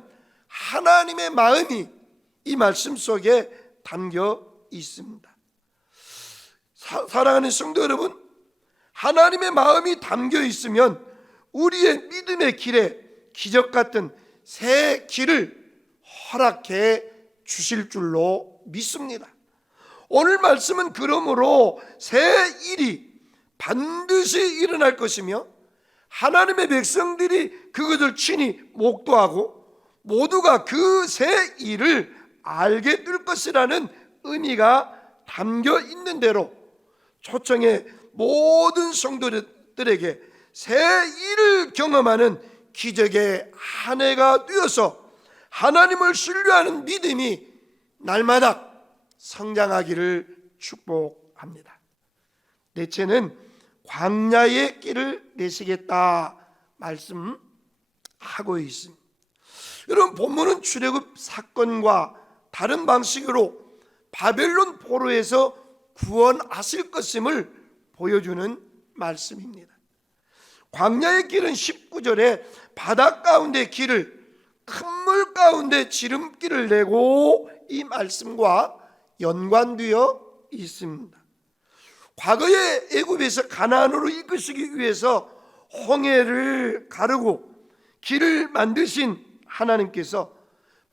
하나님의 마음이 이 말씀 속에 담겨 있습니다. 사랑하는 성도 여러분, 하나님의 마음이 담겨 있으면 우리의 믿음의 길에 기적 같은 새 길을 허락해 주실 줄로 믿습니다. 오늘 말씀은 그러므로 새 일이 반드시 일어날 것이며 하나님의 백성들이 그것을 친히 목도하고 모두가 그 새 일을 알게 될 것이라는 의미가 담겨 있는 대로 초청의 모든 성도들에게 새 일을 경험하는 기적의 한 해가 되어서 하나님을 신뢰하는 믿음이 날마다 성장하기를 축복합니다. 넷째는 광야의 길을 내시겠다 말씀하고 있습니다. 여러분, 본문은 출애굽 사건과 다른 방식으로 바벨론 포로에서 구원하실 것임을 보여주는 말씀입니다. 광야의 길은 19절에 바다 가운데 길을, 큰 물 가운데 지름길을 내고, 이 말씀과 연관되어 있습니다. 과거의 애굽에서 가나안으로 이끄시기 위해서 홍해를 가르고 길을 만드신 하나님께서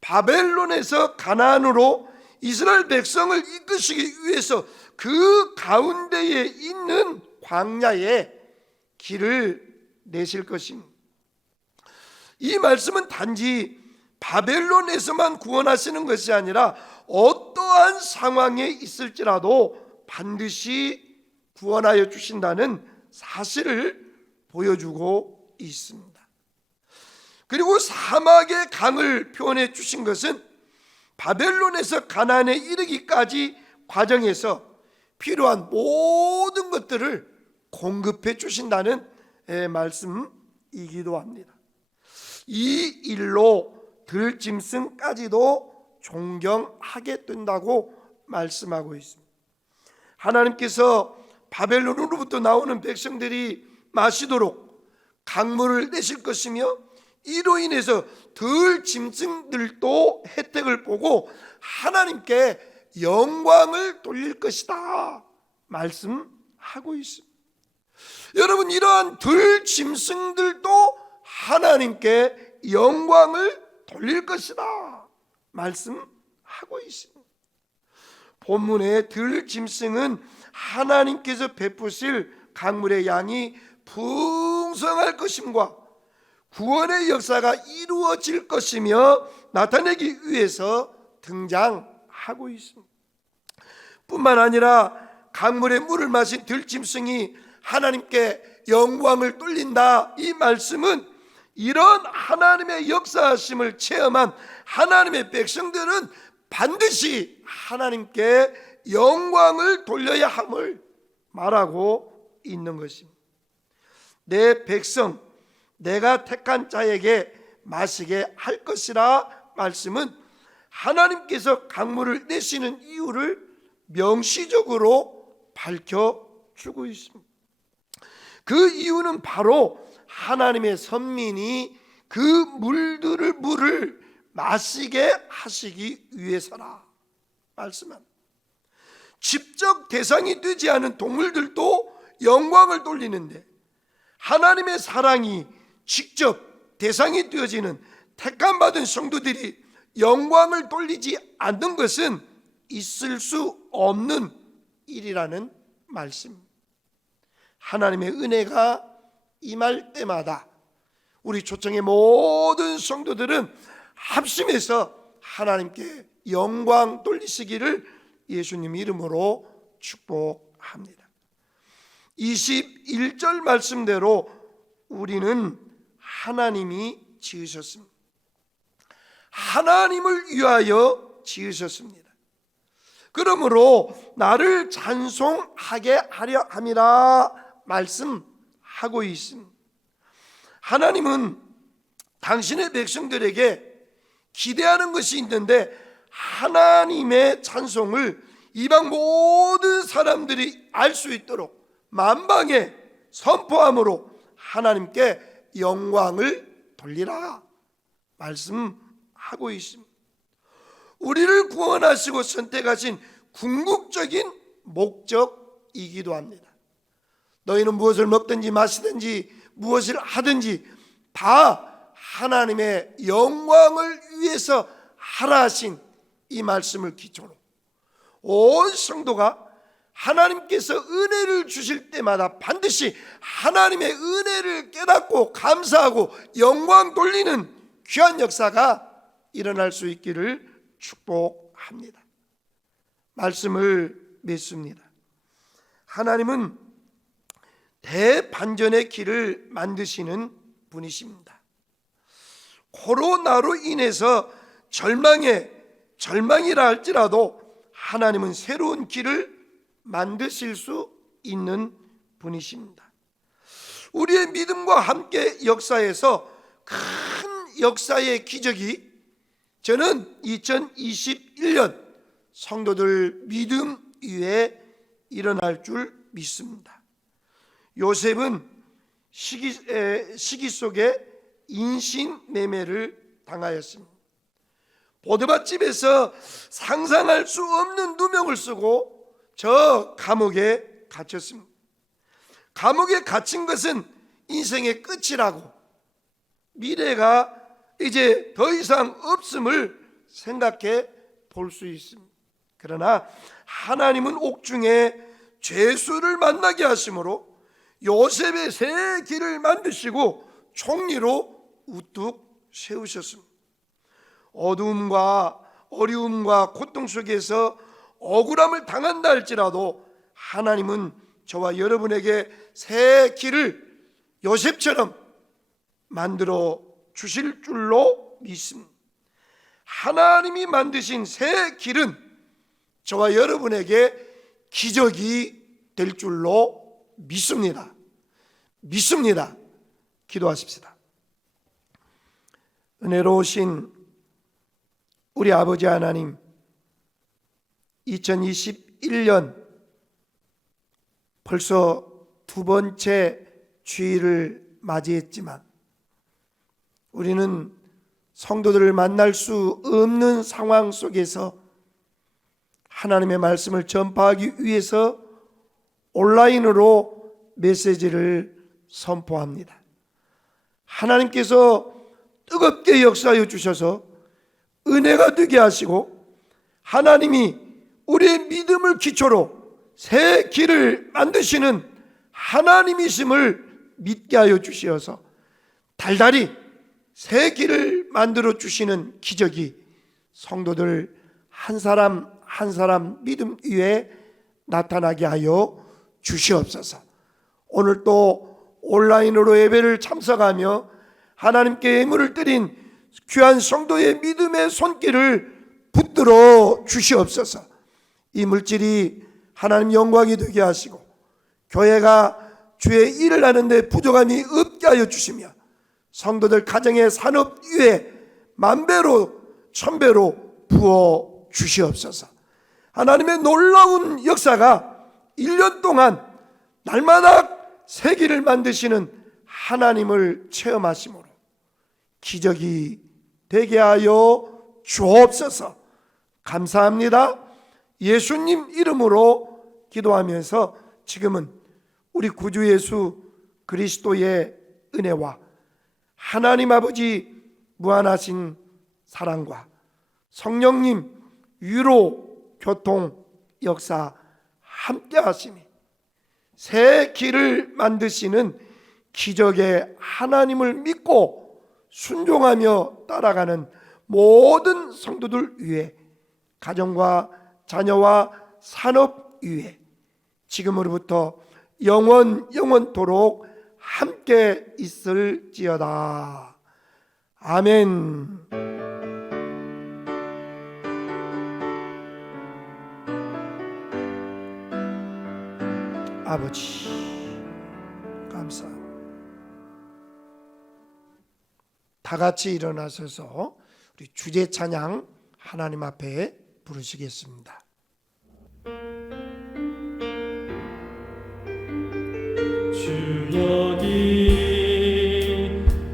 바벨론에서 가나안으로 이스라엘 백성을 이끄시기 위해서 그 가운데에 있는 광야에 길을 내실 것입니다. 이 말씀은 단지 바벨론에서만 구원하시는 것이 아니라 어떠한 상황에 있을지라도 반드시 구원하여 주신다는 사실을 보여주고 있습니다. 그리고 사막의 강을 표현해 주신 것은 바벨론에서 가나안에 이르기까지 과정에서 필요한 모든 것들을 공급해 주신다는 말씀이기도 합니다. 이 일로 들짐승까지도 존경하게 된다고 말씀하고 있습니다. 하나님께서 바벨론으로부터 나오는 백성들이 마시도록 강물을 내실 것이며 이로 인해서 들짐승들도 혜택을 보고 하나님께 영광을 돌릴 것이다 말씀하고 있습니다. 여러분, 이러한 들짐승들도 하나님께 영광을 돌릴 것이다 말씀하고 있습니다. 본문의 들짐승은 하나님께서 베푸실 강물의 양이 풍성할 것임과 구원의 역사가 이루어질 것이며 나타내기 위해서 등장하고 있습니다. 뿐만 아니라 강물의 물을 마신 들짐승이 하나님께 영광을 돌린다, 이 말씀은 이런 하나님의 역사하심을 체험한 하나님의 백성들은 반드시 하나님께 영광을 돌려야 함을 말하고 있는 것입니다. 내 백성, 내가 택한 자에게 마시게 할 것이라 말씀은 하나님께서 강물을 내시는 이유를 명시적으로 밝혀주고 있습니다. 그 이유는 바로 하나님의 선민이 그 물을 마시게 하시기 위해서라 말씀합니다. 직접 대상이 되지 않은 동물들도 영광을 돌리는데 하나님의 사랑이 직접 대상이 되어지는 택함받은 성도들이 영광을 돌리지 않는 것은 있을 수 없는 일이라는 말씀입니다. 하나님의 은혜가 임할 때마다 우리 초청의 모든 성도들은 합심해서 하나님께 영광 돌리시기를 예수님 이름으로 축복합니다. 21절 말씀대로 우리는 하나님이 지으셨습니다. 하나님을 위하여 지으셨습니다. 그러므로 나를 찬송하게 하려 함이라 말씀하고 있습니다. 하나님은 당신의 백성들에게 기대하는 것이 있는데 하나님의 찬송을 이방 모든 사람들이 알 수 있도록 만방에 선포함으로 하나님께 영광을 돌리라 말씀하고 있습니다. 우리를 구원하시고 선택하신 궁극적인 목적이기도 합니다. 너희는 무엇을 먹든지 마시든지 무엇을 하든지 다 하나님의 영광을 위해서 하라 하신 이 말씀을 기초로 온 성도가 하나님께서 은혜를 주실 때마다 반드시 하나님의 은혜를 깨닫고 감사하고 영광 돌리는 귀한 역사가 일어날 수 있기를 축복합니다. 말씀을 맺습니다. 하나님은 대반전의 길을 만드시는 분이십니다. 코로나로 인해서 절망이라 할지라도 하나님은 새로운 길을 만드실 수 있는 분이십니다. 우리의 믿음과 함께 역사에서 큰 역사의 기적이 저는 2021년 성도들 믿음 위에 일어날 줄 믿습니다. 요셉은 시기 속에 인신매매를 당하였습니다. 보드밭집에서 상상할 수 없는 누명을 쓰고 저 감옥에 갇혔습니다. 감옥에 갇힌 것은 인생의 끝이라고 미래가 이제 더 이상 없음을 생각해 볼 수 있습니다. 그러나 하나님은 옥중에 죄수를 만나게 하심으로 요셉의 새 길을 만드시고 총리로 우뚝 세우셨습니다. 어두움과 어려움과 고통 속에서 억울함을 당한다 할지라도 하나님은 저와 여러분에게 새 길을 요셉처럼 만들어 주실 줄로 믿습니다. 하나님이 만드신 새 길은 저와 여러분에게 기적이 될 줄로 믿습니다. 기도하십시다. 은혜로우신 우리 아버지 하나님, 2021년 벌써 두 번째 주일을 맞이했지만 우리는 성도들을 만날 수 없는 상황 속에서 하나님의 말씀을 전파하기 위해서 온라인으로 메시지를 선포합니다. 하나님께서 뜨겁게 역사하여 주셔서 은혜가 되게 하시고 하나님이 우리의 믿음을 기초로 새 길을 만드시는 하나님이심을 믿게 하여 주시어서 달달이 새 길을 만들어 주시는 기적이 성도들 한 사람 한 사람 믿음 위에 나타나게 하여 주시옵소서. 오늘 또 온라인으로 예배를 참석하며 하나님께 예물을 드린 귀한 성도의 믿음의 손길을 붙들어 주시옵소서. 이 물질이 하나님 영광이 되게 하시고 교회가 주의 일을 하는데 부족함이 없게 하여 주시며 성도들 가정의 산업 위에 만배로 천배로 부어 주시옵소서. 하나님의 놀라운 역사가 1년 동안 날마다 새 길을 만드시는 하나님을 체험하심으로 기적이 되게 하여 주옵소서. 감사합니다. 예수님 이름으로 기도하면서 지금은 우리 구주 예수 그리스도의 은혜와 하나님 아버지 무한하신 사랑과 성령님 위로 교통 역사 함께 하시니 새 길을 만드시는 기적의 하나님을 믿고 순종하며 따라가는 모든 성도들 위해 가정과 자녀와 산업 위에 지금으로부터 영원토록 함께 있을지어다. 아멘. 아버지 감사합니다. 다 같이 일어나셔서 우리 주제 찬양 하나님 앞에 부르시겠습니다. 주 여기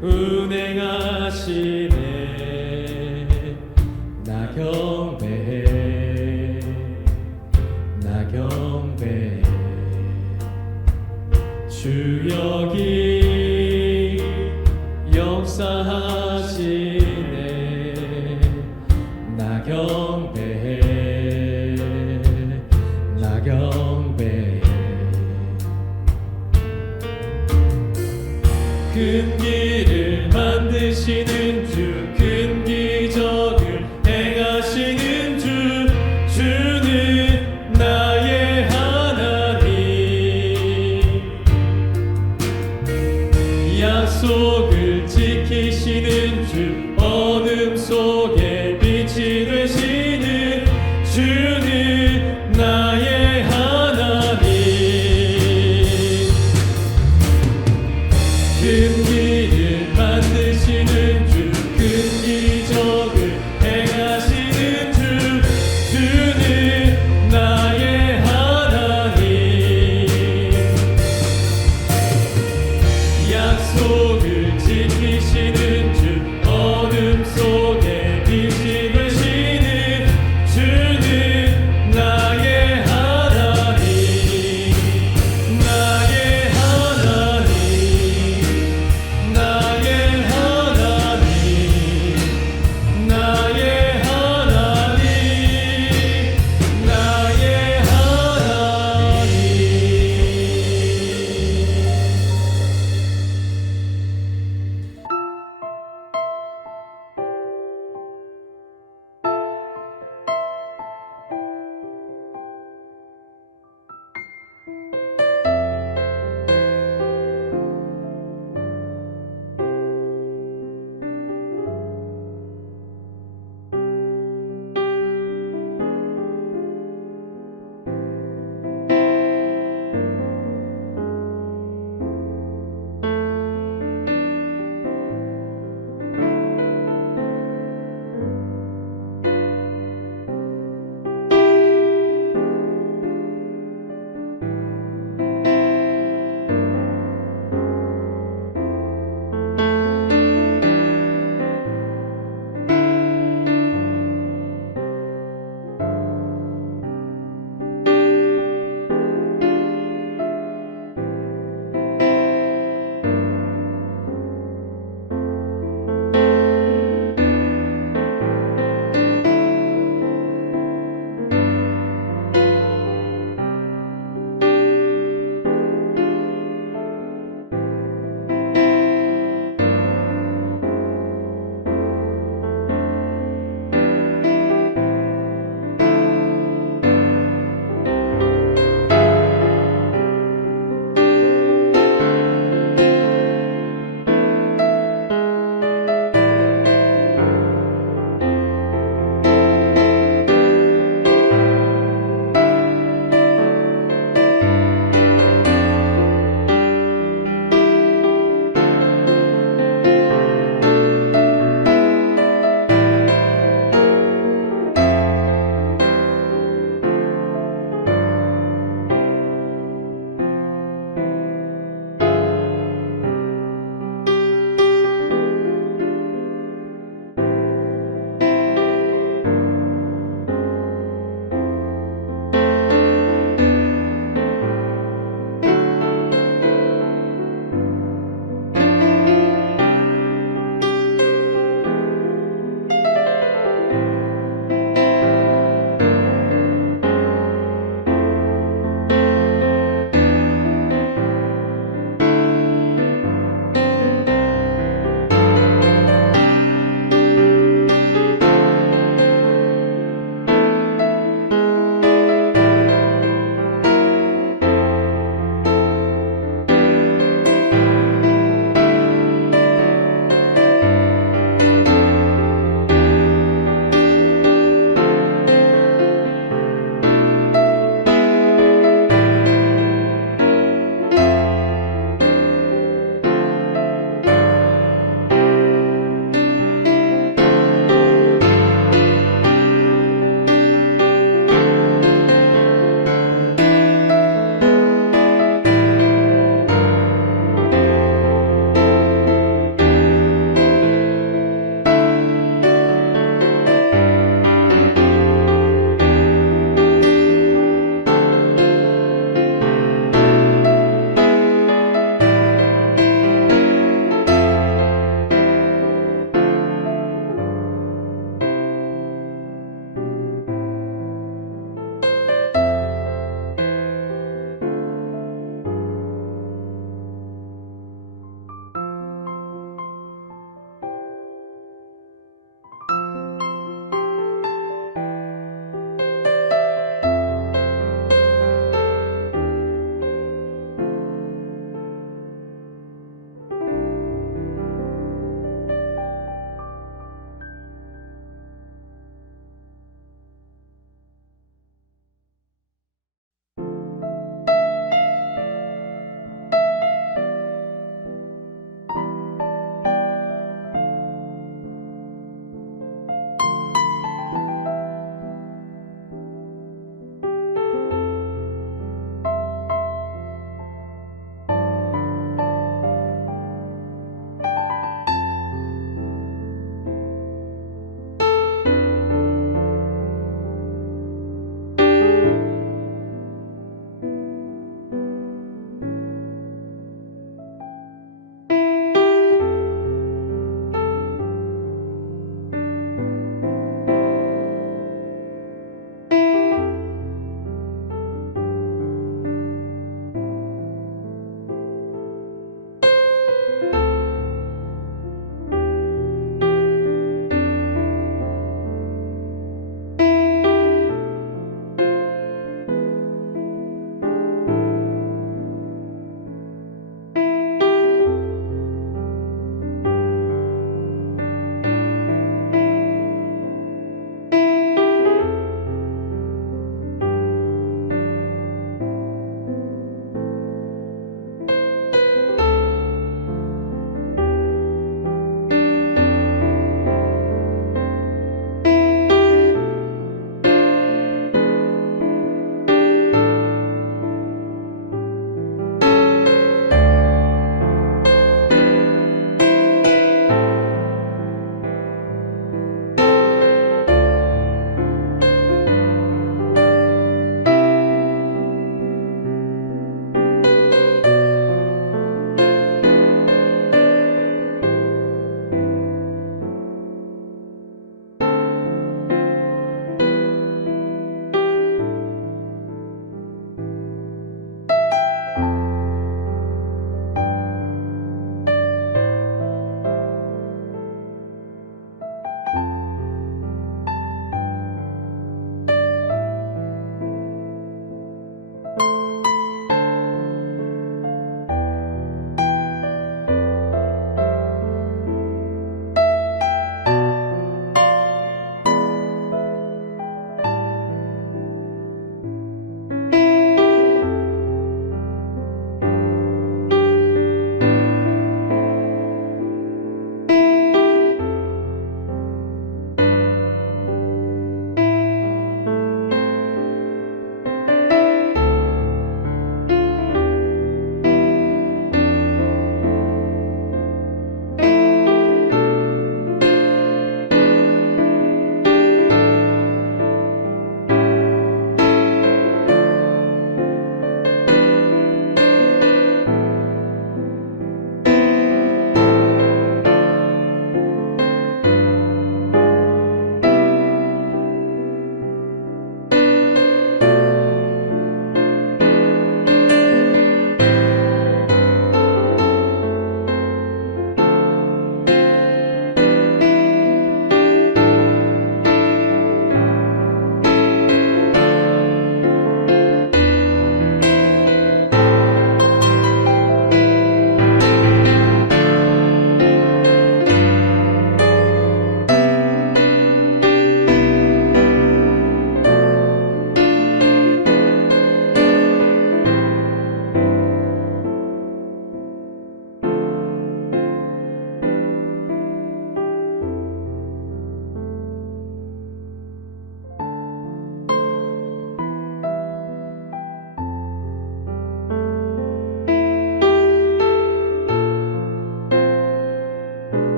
운행하시네. 나 경배해, 나 경배해. 주 여기 역사하시네. 나 경배해,